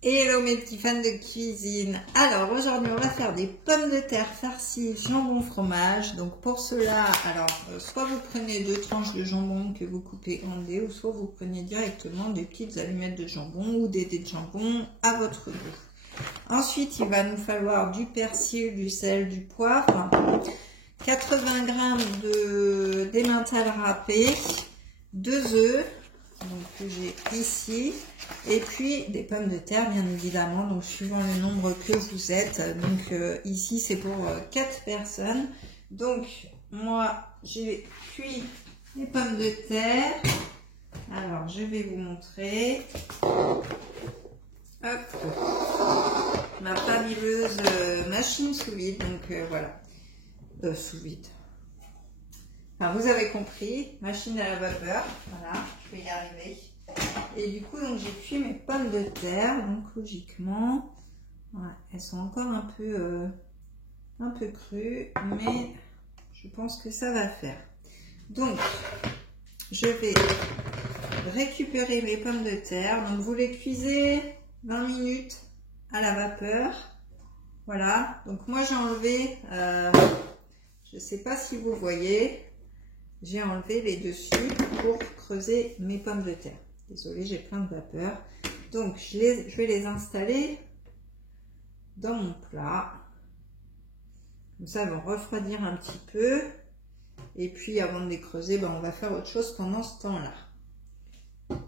Hello mes petits fans de cuisine. Alors aujourd'hui on va faire des pommes de terre farcies jambon fromage. Donc pour cela, soit vous prenez 2 tranches de jambon que vous coupez en dés, ou soit vous prenez directement des petites allumettes de jambon ou des dés de jambon à votre goût. Ensuite il va nous falloir du persil, du sel, du poivre, 80 g d'emmental râpé, 2 œufs, donc que j'ai ici, et puis des pommes de terre bien évidemment, donc suivant le nombre que vous êtes. Donc ici c'est pour 4 personnes. Donc moi j'ai cuit les pommes de terre. Alors je vais vous montrer. Hop, ma fabuleuse machine sous vide. Donc voilà, sous vide. Enfin, vous avez compris, machine à la vapeur, voilà, je vais y arriver. Et du coup, donc j'ai cuit mes pommes de terre, donc logiquement, ouais, elles sont encore un peu crues, mais je pense que ça va faire. Donc, je vais récupérer mes pommes de terre. Donc, vous les cuisez 20 minutes à la vapeur. Voilà, donc moi j'ai enlevé, je ne sais pas si vous voyez, j'ai enlevé les dessus pour creuser mes pommes de terre. Désolée, j'ai plein de vapeur. Donc, je vais les installer dans mon plat. Comme ça, elles vont refroidir un petit peu. Et puis, avant de les creuser, on va faire autre chose pendant ce temps-là.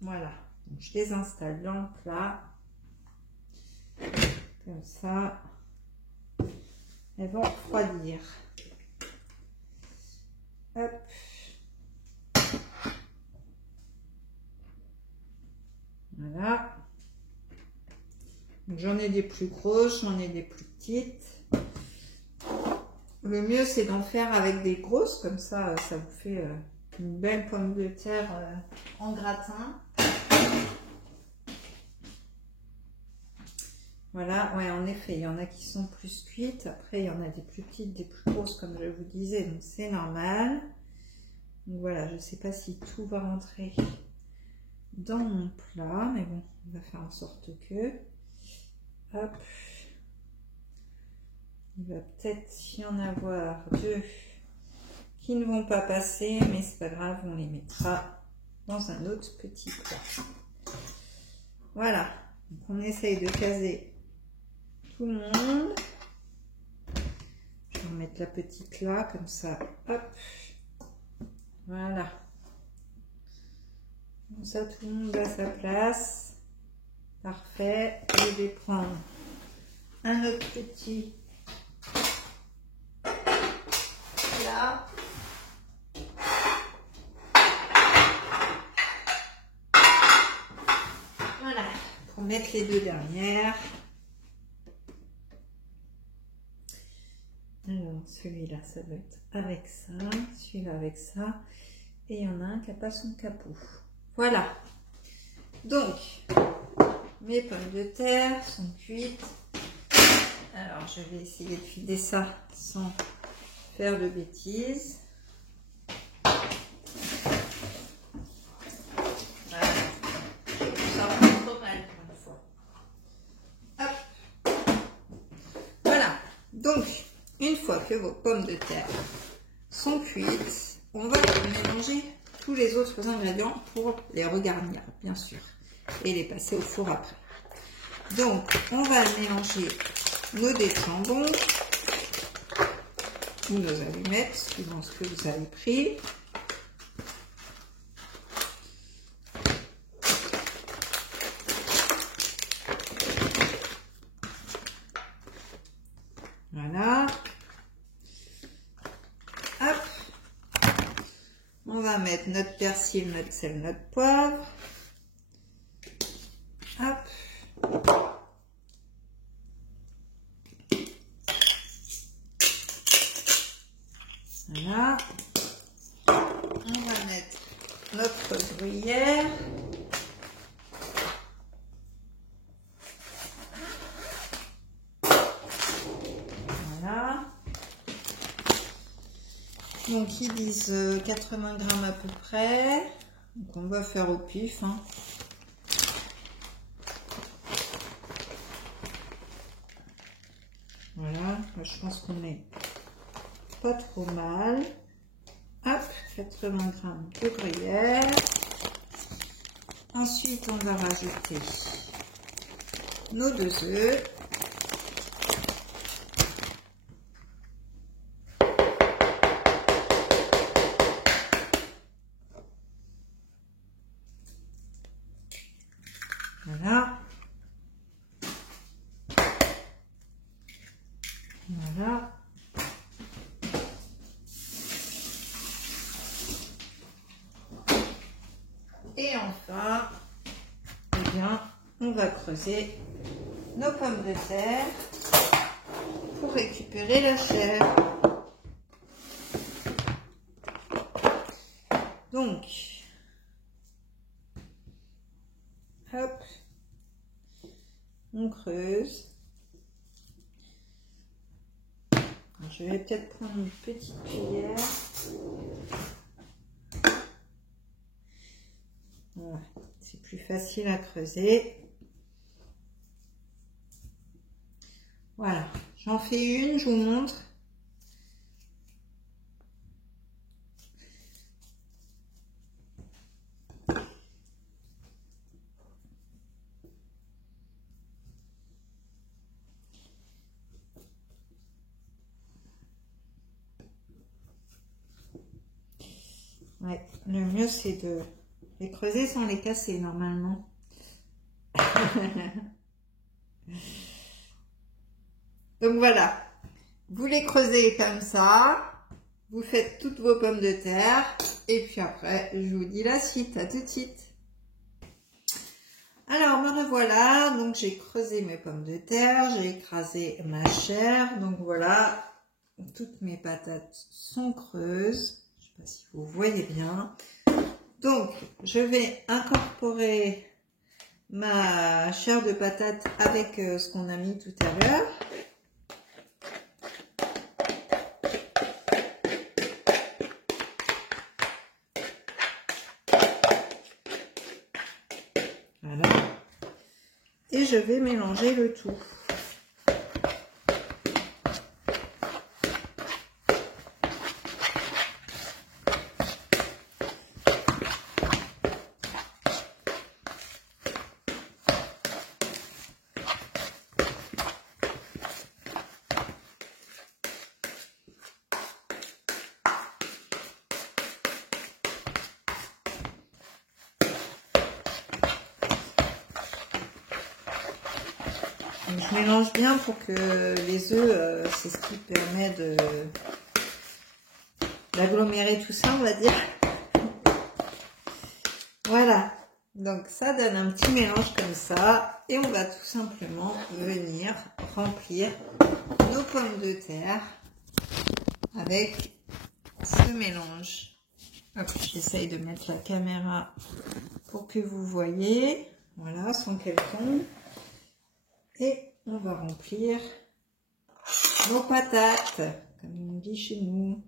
Voilà. Donc, je les installe dans le plat. Comme ça, elles vont refroidir. Hop. Voilà. J'en ai des plus grosses, j'en ai des plus petites. Le mieux c'est d'en faire avec des grosses, comme ça, ça vous fait une belle pomme de terre en gratin. Voilà, ouais, en effet, il y en a qui sont plus cuites. Après, il y en a des plus petites, des plus grosses, comme je vous disais, donc c'est normal. Donc voilà, je ne sais pas si tout va rentrer dans mon plat, mais bon, on va faire en sorte que, hop, il va peut-être y en avoir 2 qui ne vont pas passer, mais c'est pas grave, on les mettra dans un autre petit plat. Voilà, donc on essaye de caser tout le monde. Je vais remettre la petite là, comme ça, hop, voilà. Comme ça, tout le monde a sa place. Parfait. Je vais prendre un autre petit là. Voilà. Pour mettre les 2 dernières. Alors, celui-là, ça doit être avec ça. Celui-là avec ça. Et il y en a un qui n'a pas son capot. Voilà. Donc, mes pommes de terre sont cuites. Alors, je vais essayer de vider ça sans faire de bêtises. Voilà. Ça rend trop mal pour une fois. Hop. Voilà. Donc, une fois que vos pommes de terre sont cuites, on va mélanger tous les autres ingrédients pour les regarnir, bien sûr, et les passer au four après. Donc, on va mélanger nos dés de jambon ou nos allumettes, suivant ce que vous avez pris. Voilà. Hop. On va mettre notre persil, notre sel, notre poivre. Hop. Voilà. On va mettre notre gruyère. Voilà. Donc ils disent 80 g à peu près. Donc on va faire au pif. Hein. Je pense qu'on est pas trop mal. Hop, 80 g de gruyère. Ensuite, on va rajouter nos 2 œufs. Voilà. Voilà. Et enfin, eh bien, on va creuser nos pommes de terre pour récupérer la chair. Donc, hop, on creuse. Alors, je vais peut-être prendre une petite cuillère. Voilà, c'est plus facile à creuser. Voilà, j'en fais une, je vous montre. Ouais, le mieux c'est de les creuser sans les casser normalement. Donc voilà, vous les creusez comme ça, vous faites toutes vos pommes de terre et puis après je vous dis la suite. À tout de suite. Alors me revoilà, donc j'ai creusé mes pommes de terre, j'ai écrasé ma chair, donc voilà, toutes mes patates sont creuses. Je ne sais pas si vous voyez bien. Donc, je vais incorporer ma chair de patate avec ce qu'on a mis tout à l'heure. Voilà. Et je vais mélanger le tout. Je mélange bien pour que les œufs, c'est ce qui permet d'agglomérer tout ça, on va dire. Voilà, donc ça donne un petit mélange comme ça et on va tout simplement venir remplir nos pommes de terre avec ce mélange. J'essaye de mettre la caméra pour que vous voyez, voilà, sans qu'elle tombe. Et on va remplir nos patates, comme on dit chez nous.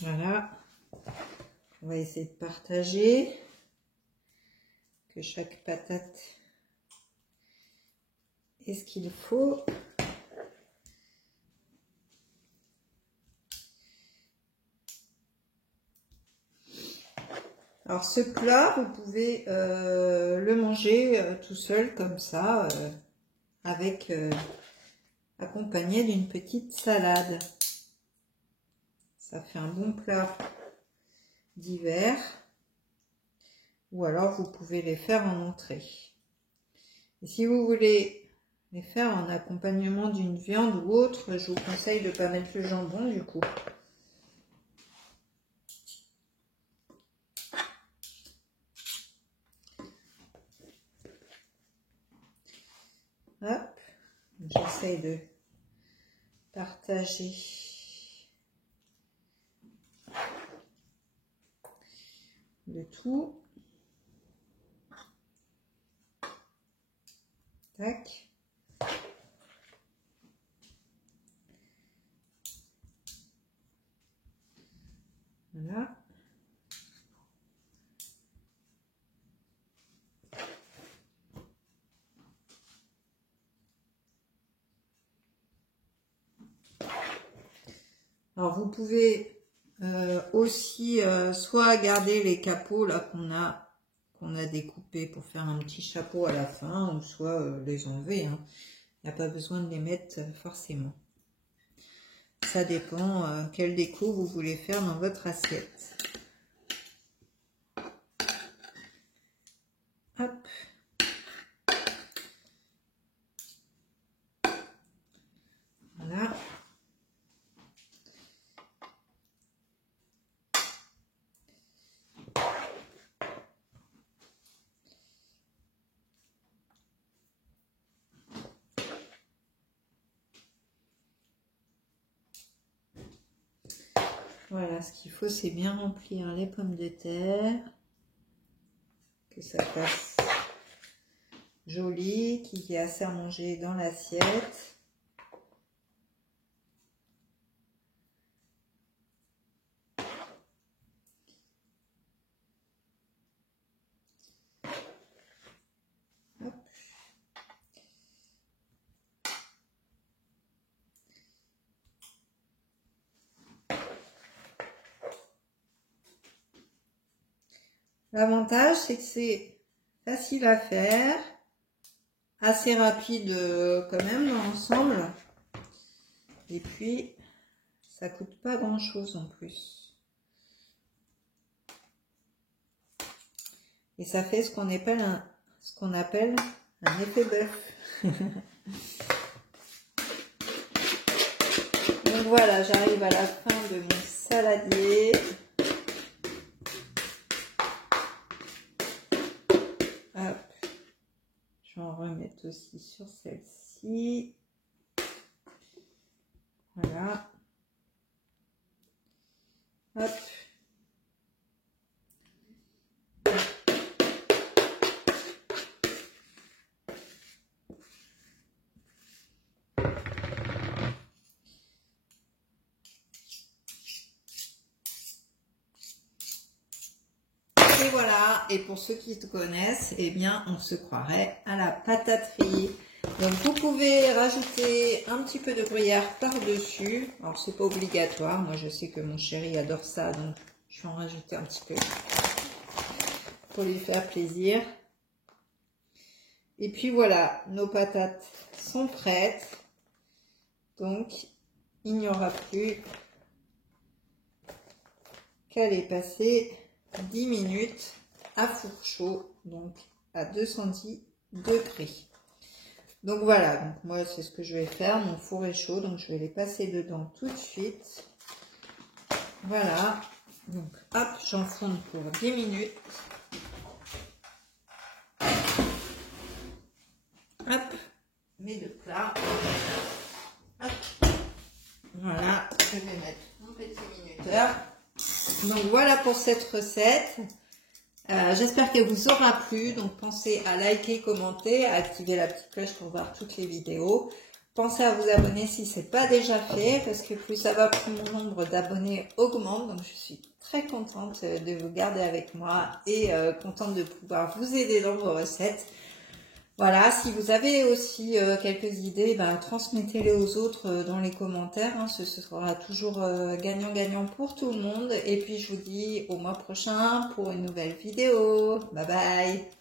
Voilà. On va essayer de partager, que chaque patate ait ce qu'il faut. Alors ce plat, vous pouvez le manger tout seul comme ça, avec accompagné d'une petite salade. Ça fait un bon plat d'hiver. Ou alors vous pouvez les faire en entrée. Et si vous voulez les faire en accompagnement d'une viande ou autre, je vous conseille de ne pas mettre le jambon du coup. Hop, j'essaye de partager le tout. Tac. Voilà. Alors vous pouvez aussi soit garder les capots là qu'on a découpés pour faire un petit chapeau à la fin, ou soit les enlever, hein. Il n'y a pas besoin de les mettre forcément. Ça dépend quelle déco vous voulez faire dans votre assiette. Hop. Voilà. Voilà, ce qu'il faut, c'est bien remplir les pommes de terre, que ça passe joli, qu'il y ait assez à manger dans l'assiette. L'avantage, c'est que c'est facile à faire, assez rapide quand même dans l'ensemble. Et puis, ça coûte pas grand chose en plus. Et ça fait ce qu'on appelle un effet bœuf. Donc voilà, j'arrive à la fin de mon saladier. Hop. Je vais en remettre aussi sur celle-ci. Voilà. Hop. Et voilà, et pour ceux qui te connaissent, eh bien, on se croirait à la pataterie. Donc, vous pouvez rajouter un petit peu de gruyère par-dessus. Alors, c'est pas obligatoire. Moi, je sais que mon chéri adore ça, donc je vais en rajouter un petit peu pour lui faire plaisir. Et puis, voilà, nos patates sont prêtes. Donc, il n'y aura plus qu'à les passer 10 minutes à four chaud, donc à 210 degrés. Donc voilà, donc moi c'est ce que je vais faire, mon four est chaud, donc je vais les passer dedans tout de suite. Voilà, donc hop, j'enfourne pour 10 minutes. Hop, mes deux plats. Hop. Voilà, je vais mettre mon petit minuteur. Donc voilà pour cette recette. J'espère qu'elle vous aura plu. Donc pensez à liker, commenter, à activer la petite cloche pour voir toutes les vidéos. Pensez à vous abonner si ce n'est pas déjà fait, parce que plus ça va, plus mon nombre d'abonnés augmente. Donc je suis très contente de vous garder avec moi et contente de pouvoir vous aider dans vos recettes. Voilà, si vous avez aussi quelques idées, transmettez-les aux autres dans les commentaires. Hein, ce sera toujours gagnant-gagnant pour tout le monde. Et puis je vous dis au mois prochain pour une nouvelle vidéo. Bye bye!